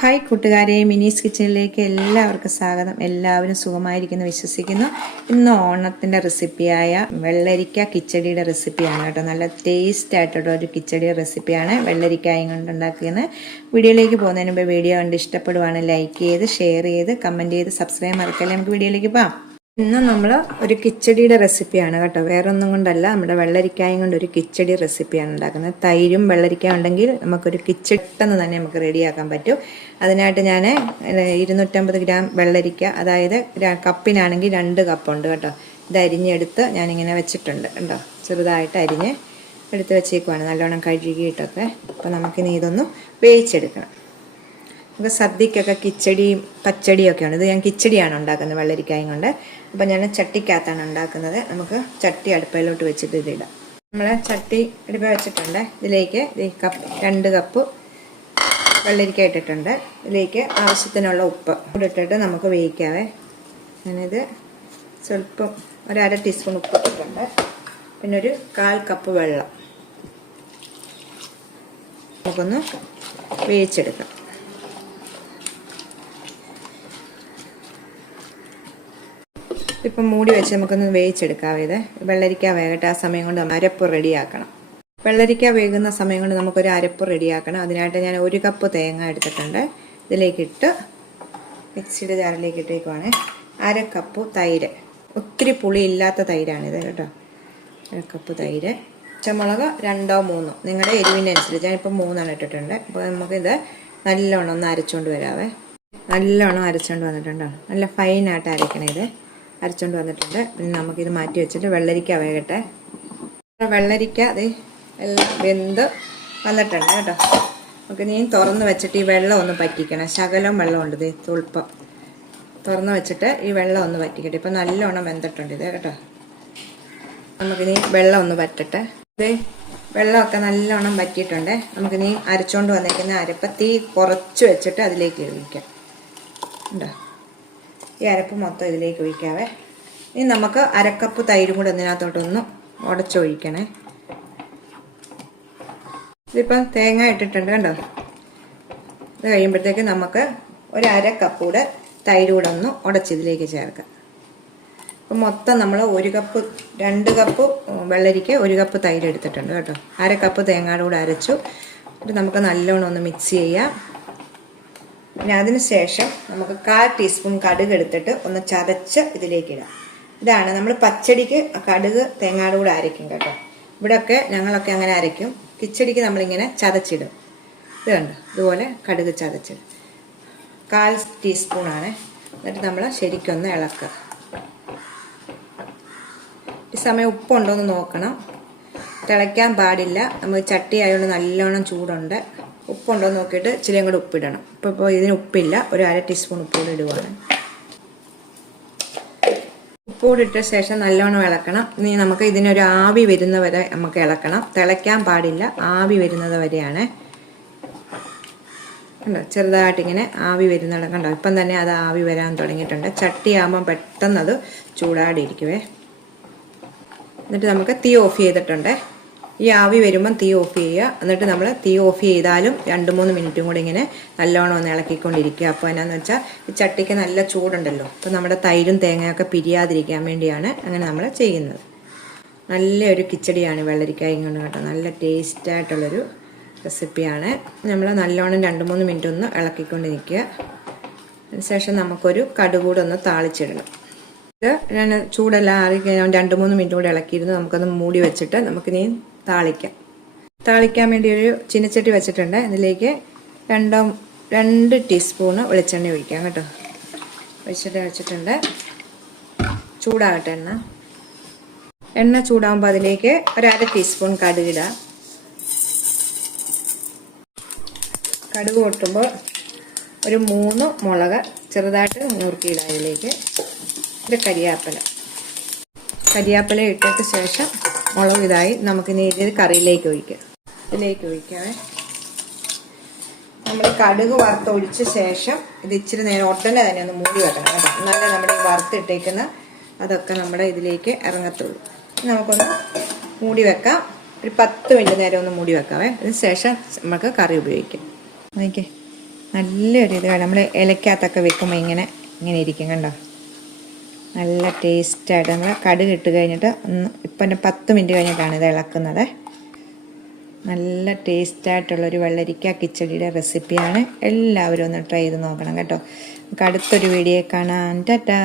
Hi കൂട്ടുകാരെ. മിനീസ് കിച്ചണിലേക്ക് എല്ലാവർക്കും സ്വാഗതം. എല്ലാവരും സുഖമായിരിക്കുന്നു വിശ്വസിക്കുന്നു. ഇന്ന് ഓണത്തിന്റെ റെസിപ്പിയായ വെള്ളരിക്ക കിച്ചടിയുടെ റെസിപ്പിയാണ് കേട്ടോ. നല്ല ടേസ്റ്റ് ആയിട്ടുള്ള ഒരു കിച്ചടിയുടെ റെസിപ്പിയാണ് വെള്ളരിക്കായും കൊണ്ട് ഉണ്ടാക്കുന്നത്. വീഡിയോയിലേക്ക് പോകുന്നതിന് മുമ്പ് വീഡിയോ കണ്ട് ഇഷ്ടപ്പെടുവാണ് ലൈക്ക് ചെയ്ത് ഷെയർ ചെയ്ത് കമന്റ് ചെയ്ത് സബ്സ്ക്രൈബ് മറക്കല്ലേ? നമുക്ക് വീഡിയോയിലേക്ക് പോകാം. ഇന്ന് നമ്മൾ ഒരു കിച്ചടിയുടെ റെസിപ്പിയാണ് കേട്ടോ. വേറെ ഒന്നും കൊണ്ടല്ല നമ്മുടെ വെള്ളരിക്കായും കൊണ്ട് ഒരു കിച്ചടി റെസിപ്പിയാണ് ഉണ്ടാക്കുന്നത്. തൈരും വെള്ളരിക്കായും ഉണ്ടെങ്കിൽ നമുക്കൊരു കിച്ചടി പെട്ടെന്ന് തന്നെ നമുക്ക് റെഡിയാക്കാൻ പറ്റും. അതിനായിട്ട് ഞാൻ ഇരുന്നൂറ്റമ്പത് ഗ്രാം വെള്ളരിക്ക അതായത് കപ്പിനാണെങ്കിൽ രണ്ട് കപ്പുണ്ട് കേട്ടോ. ഇത് അരിഞ്ഞെടുത്ത് ഞാനിങ്ങനെ വെച്ചിട്ടുണ്ട് കേട്ടോ. ചെറുതായിട്ട് അരിഞ്ഞ് എടുത്ത് വെച്ചേക്കുവാണ്. നല്ലോണം കഴുകിയിട്ടൊക്കെ. അപ്പോൾ നമുക്കിനി ഇതൊന്ന് വേവിച്ചെടുക്കണം. നമുക്ക് സദ്യക്കൊക്കെ കിച്ചടിയും പച്ചടിയൊക്കെയാണ് ഇത് ഞാൻ കിച്ചടിയാണ് ഉണ്ടാക്കുന്നത് വെള്ളരിക്കായും കൊണ്ട്. അപ്പം ഞാൻ ചട്ടിക്കകത്താണ് ഉണ്ടാക്കുന്നത്. നമുക്ക് ചട്ടി അടുപ്പയിലോട്ട് വെച്ചിട്ട് ഇതിടാം നമ്മൾ ചട്ടി അടുപ്പ വെച്ചിട്ടുണ്ട്. ഇതിലേക്ക് കപ്പ് രണ്ട് കപ്പ് വെള്ളരിക്ക ഇട്ടിട്ടുണ്ട്. ഇതിലേക്ക് ആവശ്യത്തിനുള്ള ഉപ്പ് ഇട്ടിട്ട് നമുക്ക് വേവിക്കാവേ. ഞാനിത് സ്വല്പം ഒരു അര ടീസ്പൂൺ ഉപ്പ് ഇട്ടിട്ടുണ്ട്. പിന്നെ ഒരു കാൽ കപ്പ് വെള്ളം. നമുക്കൊന്ന് വേവിച്ചെടുക്കാം. ഇപ്പം മൂടി വെച്ച് നമുക്കൊന്ന് വേവിച്ചെടുക്കാം ഇത് വെള്ളരിക്ക വേകട്ടെ ആ സമയം കൊണ്ട് അരപ്പ് റെഡിയാക്കണം. വെള്ളരിക്ക വേകുന്ന സമയം കൊണ്ട് നമുക്കൊരു അരപ്പ് റെഡിയാക്കണം. അതിനായിട്ട് ഞാൻ ഒരു കപ്പ് തേങ്ങ എടുത്തിട്ടുണ്ട്. ഇതിലേക്കിട്ട് മിക്സിയുടെ ജാറിലേക്ക് ഇട്ടേക്കുവാണേ. അര കപ്പ് തൈര്. ഒത്തിരി പുളി ഇല്ലാത്ത തൈരാണിത് കേട്ടോ. അര കപ്പ് തൈര്. പച്ചമുളക് രണ്ടോ മൂന്നോ. നിങ്ങളുടെ എരിവിനനുസരിച്ച് ഞാനിപ്പോൾ മൂന്നെണ്ണം ഇട്ടിട്ടുണ്ട്. അപ്പോൾ നമുക്കിത് നല്ലോണം ഒന്ന് അരച്ചുകൊണ്ട് വരാവേ. നല്ലോണം അരച്ചുകൊണ്ട് വന്നിട്ടുണ്ടോ നല്ല ഫൈനായിട്ട് അരക്കണേ ഇത്. അരച്ചുകൊണ്ട് വന്നിട്ടുണ്ട്. പിന്നെ നമുക്കിത് മാറ്റി വെച്ചിട്ട് വെള്ളരിക്ക വേകട്ടെ. വെള്ളരിക്ക അത് എല്ലാം വെന്ത് വന്നിട്ടുണ്ട് കേട്ടോ. നമുക്ക് നീ തുറന്ന് വെച്ചിട്ട് ഈ വെള്ളം ഒന്ന് പറ്റിക്കണം ശകലം വെള്ളമുണ്ട് ഇത് തുൾപ്പം തുറന്ന് വെച്ചിട്ട് ഈ വെള്ളം ഒന്ന് പറ്റിക്കട്ടെ ഇപ്പം നല്ലോണം വെന്തിട്ടുണ്ട് ഇത് കേട്ടോ. നമുക്ക് നമുക്കിനി വെള്ളം ഒന്ന് പറ്റട്ടെ ഇത് വെള്ളമൊക്കെ നല്ലോണം പറ്റിയിട്ടുണ്ട് നമുക്കിനി അരച്ചുകൊണ്ട് വന്നിരിക്കുന്ന അരപ്പ തീ കുറച്ച് വെച്ചിട്ട് അതിലേക്ക് ഒഴിക്കാം ഉണ്ടോ? ഈ അരപ്പ് മൊത്തം ഇതിലേക്ക് ഒഴിക്കാവേ. ഇനി നമുക്ക് അരക്കപ്പ് തൈരും കൂടെ ഇതിനകത്തോട്ടൊന്ന് ഉടച്ചൊഴിക്കണേ. ഇതിപ്പം തേങ്ങ ഇട്ടിട്ടുണ്ട് കണ്ടോ? ഇത് കഴിയുമ്പോഴത്തേക്ക് നമുക്ക് ഒരു അര കപ്പ് കൂടെ തൈര് കൂടെ ഒന്ന് ഉടച്ചിതിലേക്ക് ചേർക്കാം. അപ്പം മൊത്തം നമ്മൾ ഒരു കപ്പ് രണ്ട് കപ്പ് വെള്ളരിക്ക ഒരു കപ്പ് തൈര് എടുത്തിട്ടുണ്ട് കേട്ടോ. അര കപ്പ് തേങ്ങയുടെ കൂടെ അരച്ചു. എന്നിട്ട് നമുക്ക് നല്ലോണം ഒന്ന് മിക്സ് ചെയ്യാം. പിന്നെ അതിന് ശേഷം നമുക്ക് കാൽ ടീസ്പൂൺ കടുക് എടുത്തിട്ട് ഒന്ന് ചതച്ച് ഇതിലേക്ക് ഇടാം. ഇതാണ് നമ്മൾ പച്ചടിക്ക് കടുക് തേങ്ങയുടെ കൂടെ അരയ്ക്കും കേട്ടോ. ഇവിടെയൊക്കെ ഞങ്ങളൊക്കെ അങ്ങനെ അരയ്ക്കും. കിച്ചടിക്ക് നമ്മളിങ്ങനെ ചതച്ചിടും. ഇത് കണ്ടോ? ഇതുപോലെ കടുക് ചതച്ചിടും. കാൽ ടീസ്പൂണാണ് എന്നിട്ട് നമ്മൾ ശരിക്കൊന്ന് ഇളക്കുക. ഈ സമയം ഉപ്പുണ്ടോ എന്ന് നോക്കണം. തിളയ്ക്കാൻ പാടില്ല. നമ്മൾ ചട്ടി ആയതുകൊണ്ട് നല്ലോണം ചൂടുണ്ട്. ഉപ്പുണ്ടോ നോക്കിയിട്ട് ഇച്ചിരിയും കൂടെ ഉപ്പിടണം. ഇപ്പോൾ ഇപ്പോൾ ഇതിന് ഉപ്പില്ല. ഒരു അര ടീസ്പൂൺ ഉപ്പ് കൂടി ഇടുവാണ്. ഉപ്പ് കൂടി ഇട്ട ശേഷം നല്ലവണ്ണം ഇളക്കണം. ഇനി നമുക്ക് ഇതിനൊരു ആവി വരുന്ന വരെ നമുക്ക് ഇളക്കണം. തിളയ്ക്കാൻ പാടില്ല. ആവി വരുന്നത് വരെയാണ്. കണ്ടോ? ചെറുതായിട്ടിങ്ങനെ ആവി വരുന്നത് കണ്ടോ? ഇപ്പം തന്നെ അത് ആവി വരാൻ തുടങ്ങിയിട്ടുണ്ട്. ചട്ടിയാകുമ്പം പെട്ടെന്ന് അത് ചൂടാടിയിരിക്കുവേ. എന്നിട്ട് നമുക്ക് തീ ഓഫ് ചെയ്തിട്ടുണ്ട്. ഈ ആവി വരുമ്പം തീ ഓഫ് ചെയ്യുക. എന്നിട്ട് നമ്മൾ തീ ഓഫ് ചെയ്താലും രണ്ട് മൂന്ന് മിനിറ്റും കൂടി ഇങ്ങനെ നല്ലോണം ഒന്ന് ഇളക്കിക്കൊണ്ടിരിക്കുക. അപ്പോൾ എന്നാന്ന് വെച്ചാൽ ഈ ചട്ടിക്ക് നല്ല ചൂടുണ്ടല്ലോ. അപ്പോൾ നമ്മുടെ തൈരും തേങ്ങയൊക്കെ പിരിയാതിരിക്കാൻ വേണ്ടിയാണ് അങ്ങനെ നമ്മൾ ചെയ്യുന്നത്. നല്ലൊരു കിച്ചടിയാണ് വെള്ളരിക്കായും കൊണ്ട് കേട്ടോ. നല്ല ടേസ്റ്റായിട്ടുള്ളൊരു റെസിപ്പിയാണ് നമ്മൾ നല്ലോണം രണ്ട് മൂന്ന് മിനിറ്റ് ഒന്ന് ഇളക്കിക്കൊണ്ട് നിൽക്കുക അതിനുശേഷം നമുക്കൊരു കടുകൂടെ ഒന്ന് താളിച്ചിടണം. ഇത് ഞാൻ ചൂടെല്ലാം ആറി രണ്ട് മൂന്ന് മിനിറ്റ് കൂടെ ഇളക്കിയിരുന്ന് നമുക്കൊന്ന് മൂടി വെച്ചിട്ട് നമുക്കിനി താളിക്കാം. താളിക്കാൻ വേണ്ടി ഒരു ചിനച്ചട്ടി വെച്ചിട്ടുണ്ട്. ഇതിലേക്ക് രണ്ടോ രണ്ട് ടീസ്പൂണ് വെളിച്ചെണ്ണ ഒഴിക്കാം കേട്ടോ. വെച്ചിട്ട് വെച്ചിട്ടുണ്ട്. ചൂടാകട്ടെ എണ്ണ. എണ്ണ ചൂടാകുമ്പോൾ അതിലേക്ക് ഒരര ടീസ്പൂൺ കടുകിടാം. കടുക് പൊട്ടുമ്പോൾ ഒരു മൂന്ന് മുളക് ചെറുതായിട്ട് നുറുക്കിയിടാം അതിലേക്ക്. ഒരു കരിയാപ്പല. കരിയാപ്പല ഇട്ടിട്ട് ശേഷം മുളക് ഇതായി. നമുക്ക് ഇനി ഇത് കറിയിലേക്ക് ഒഴിക്കാം. ഇതിലേക്ക് ഒഴിക്കാവേ. നമ്മൾ കടുക് വറുത്തൊഴിച്ച ശേഷം ഇത് ഇച്ചിരി നേരം ഒട്ടനെ തന്നെ ഒന്ന് മൂടി വെക്കണം കേട്ടോ. എന്നാലേ നമ്മുടെ ഈ വറുത്തിട്ടേക്കുന്ന അതൊക്കെ നമ്മുടെ ഇതിലേക്ക് ഇറങ്ങത്തുള്ളൂ. നമുക്കൊന്ന് മൂടി വെക്കാം. ഒരു പത്ത് മിനിറ്റ് നേരം ഒന്ന് മൂടി വെക്കാവേ. അതിന് ശേഷം നമുക്ക് കറി ഉപയോഗിക്കാം. നോക്കിയേ. നല്ലൊരു ഇത് നമ്മൾ ഇലക്കകത്തൊക്കെ വെക്കുമ്പോൾ ഇങ്ങനെ ഇങ്ങനെ ഇരിക്കും കണ്ടോ. നല്ല ടേസ്റ്റായിട്ട് നമ്മൾ കടുക് ഇട്ട് കഴിഞ്ഞിട്ട് ഒന്ന് ഇപ്പം പത്ത് മിനിറ്റ് കഴിഞ്ഞിട്ടാണ് ഇത് ഇളക്കുന്നത്. നല്ല ടേസ്റ്റായിട്ടുള്ളൊരു വെള്ളരിക്ക കിച്ചടിയുടെ റെസിപ്പിയാണ് എല്ലാവരും ഒന്ന് ട്രൈ ചെയ്ത് നോക്കണം കേട്ടോ. നമുക്ക് അടുത്തൊരു വീഡിയോ കാണാം. ടാറ്റാ